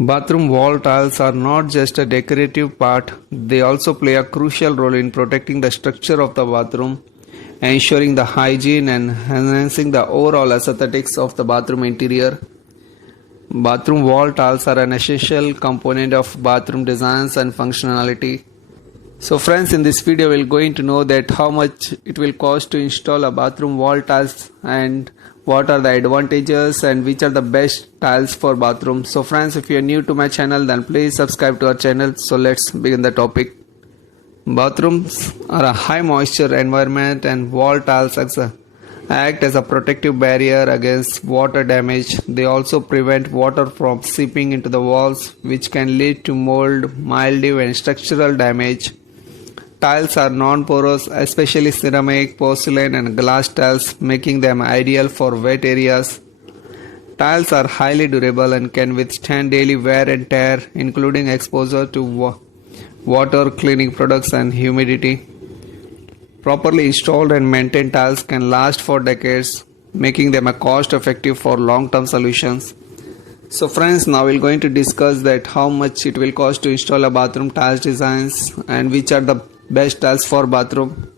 Bathroom wall tiles are not just a decorative part, they also play a crucial role in protecting the structure of the bathroom, ensuring the hygiene and enhancing the overall aesthetics of the bathroom interior. Bathroom wall tiles are an essential component of bathroom designs and functionality. So friends, in this video we're going to know that how much it will cost to install a bathroom wall tiles and what are the advantages and which are the best tiles for bathroom. So friends, if you are new to my channel, then please subscribe to our channel. So let's begin the topic. Bathrooms are a high moisture environment and wall tiles act as a protective barrier against water damage. They also prevent water from seeping into the walls, which can lead to mold, mildew and structural damage. Tiles are non-porous, especially ceramic, porcelain and glass tiles, making them ideal for wet areas. Tiles are highly durable and can withstand daily wear and tear, including exposure to water, cleaning products and humidity. Properly installed and maintained tiles can last for decades, making them a cost-effective for long-term solutions. So friends, now we're going to discuss that how much it will cost to install a bathroom tiles designs and which are the best tiles for bathroom.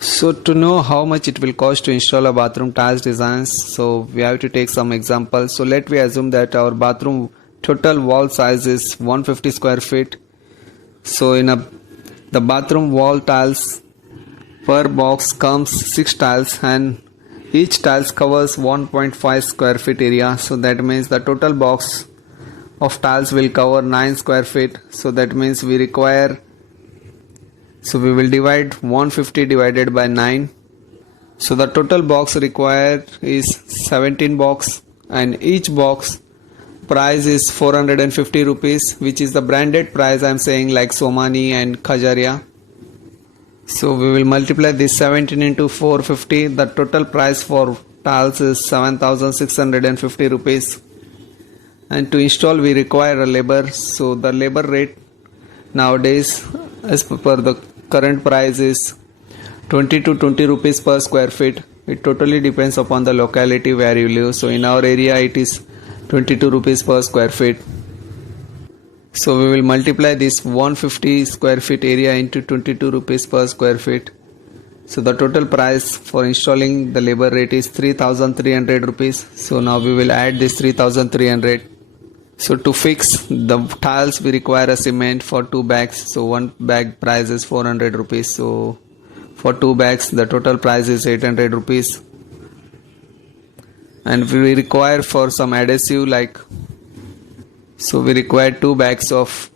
So to know how much it will cost to install a bathroom tiles designs, so we have to take some examples. So let me assume that our bathroom total wall size is 150 square feet. So the bathroom wall tiles per box comes 6 tiles and each tiles covers 1.5 square feet area. So that means the total box of tiles will cover 9 square feet. So that means we will divide 150 divided by 9. So the total box required is 17 box and each box price is 450 rupees, which is the branded price I'm saying, like Somani and Kajaria. So we will multiply this 17 into 450. The total price for tiles is 7650 rupees. And to install we require a labor. So the labor rate nowadays as per the current price is 20 to 20 rupees per square feet. It totally depends upon the locality where you live. So in our area it is 22 rupees per square feet. So we will multiply this 150 square feet area into 22 rupees per square feet. So the total price for installing the labor rate is 3300 rupees. So now we will add this 3300. So to fix the tiles we require a cement for 2 bags. So one bag price is 400 rupees. So for 2 bags the total price is 800 rupees. And we require for some adhesive, like so we require 2 bags of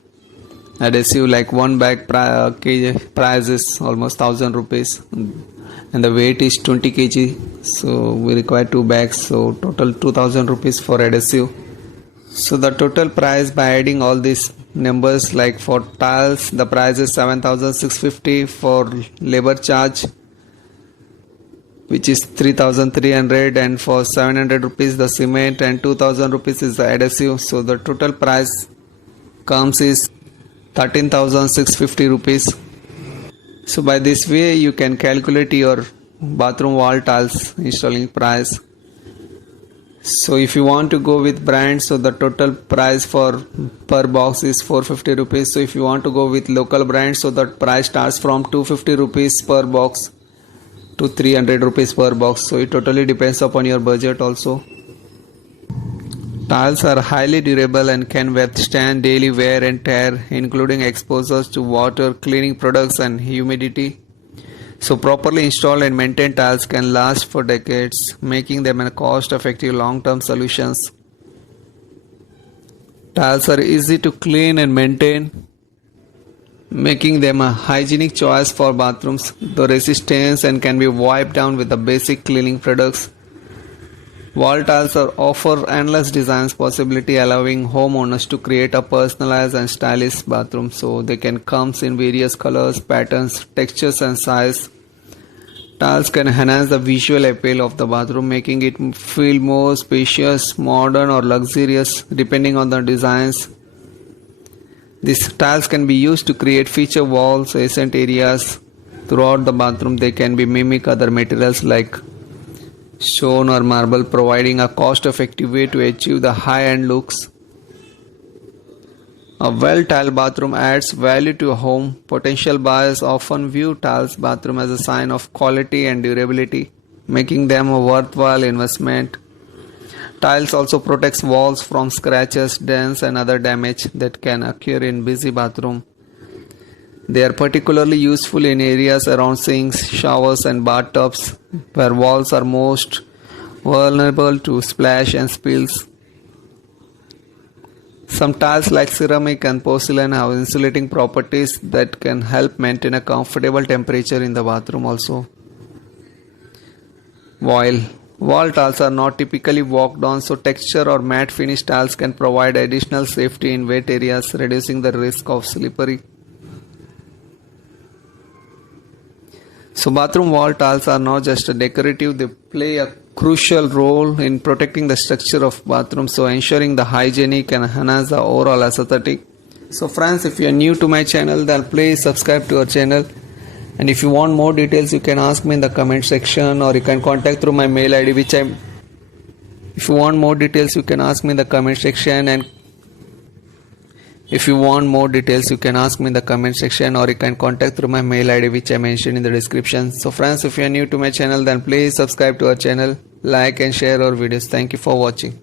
adhesive, like one bag price is almost 1000 rupees and the weight is 20 kg. So we require 2 bags, so total 2000 rupees for adhesive. So the total price by adding all these numbers, like for tiles the price is 7650, for labor charge which is 3300, and for 700 rupees the cement and 2000 rupees is the adhesive. So the total price comes is 13650 rupees. So by this way you can calculate your bathroom wall tiles installing price. So if you want to go with brand, so the total price for per box is 450 rupees. So if you want to go with local brand, so the price starts from 250 rupees per box to 300 rupees per box. So it totally depends upon your budget also. Tiles are highly durable and can withstand daily wear and tear, including exposures to water, cleaning products and humidity. So properly installed and maintained tiles can last for decades, making them a cost-effective long-term solutions. Tiles are easy to clean and maintain, making them a hygienic choice for bathrooms. They resist stains and can be wiped down with the basic cleaning products. Wall tiles offer endless designs possibility, allowing homeowners to create a personalized and stylish bathroom. So they can come in various colors, patterns, textures and size. Tiles can enhance the visual appeal of the bathroom, making it feel more spacious, modern or luxurious depending on the designs. These tiles can be used to create feature walls, adjacent areas throughout the bathroom. They can be mimic other materials like stone or marble, providing a cost-effective way to achieve the high-end looks. A well-tiled bathroom adds value to a home. Potential buyers often view tiled bathroom as a sign of quality and durability, making them a worthwhile investment. Tiles also protects walls from scratches, dents and other damage that can occur in busy bathroom. They are particularly useful in areas around sinks, showers and bathtubs where walls are most vulnerable to splash and spills. Some tiles like ceramic and porcelain have insulating properties that can help maintain a comfortable temperature in the bathroom also. While wall tiles are not typically walked on, so texture or matte finish tiles can provide additional safety in wet areas, reducing the risk of slippery. So bathroom wall tiles are not just decorative, they play a crucial role in protecting the structure of bathroom, so ensuring the hygienic and enhance the overall aesthetic. So friends, if you are new to my channel, then please subscribe to our channel. And if you want more details, you can ask me in the comment section, or you can contact through my mail ID if you want more details, you can ask me in the comment section, or you can contact through my mail ID which I mentioned in the description. So friends, if you are new to my channel, then please subscribe to our channel, like and share our videos. Thank you for watching.